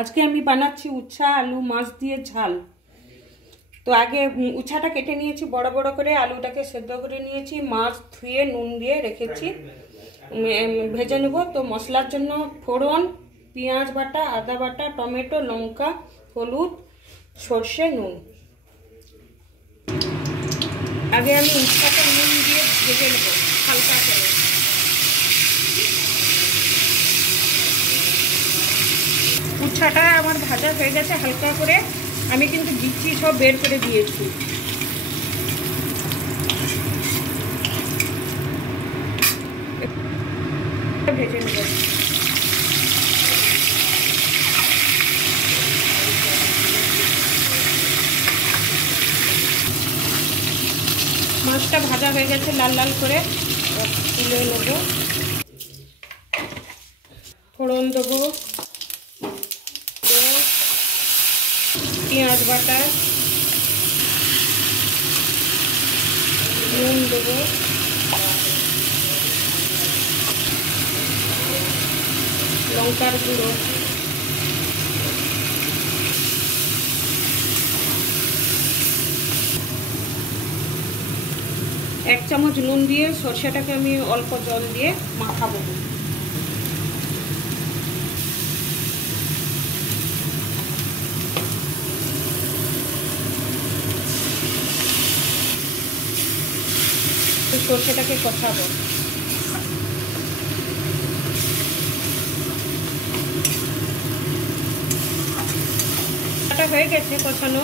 আজকে আমি বানাচ্ছি উচ্ছা আলু মাছ দিয়ে ঝাল। তো আগে উচ্ছাটা কেটে নিয়েছি বড় বড় করে, আলুটাকে সেদ্ধ করে নিয়েছি, মাছ ধুয়ে নুন দিয়ে রেখেছি, ভেজে নেব। তো মশলার জন্য ফোড়ন, পেঁয়াজ বাটা, আদা বাটা, টমেটো, লঙ্কা, হলুদ, সর্ষে, নুন। আগে আমি উচ্ছাটা নুন দিয়ে ভেজে নেব হালকা করে। উচ্ছাটা আমার ভাজা হয়ে গেছে হালকা করে, আমি কিন্তু বিচি সব বের করে দিয়েছি। ভেজে নেব। মাছটা ভাজা হয়ে গেছে লাল লাল করে, তুলে নেব। ফোড়ন দেবো, পেঁয়াজ বাটা, নুন দেবো, লঙ্কার গুঁড়ো, এক চামচ নুন দিয়ে সরষেটাকে আমি অল্প জল দিয়ে মাখাবো। সরষেটাকে কষাবো। হয়ে গেছে কষানো।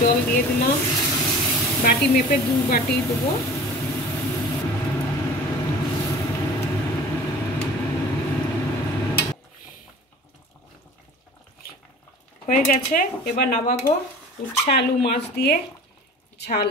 জল দিয়ে দিলাম, বাটি মেপে 2 বাটি দেবো। হয়ে গেছে, এবার নামাবো। উচ্ছা আলু মাছ দিয়ে ঝাল।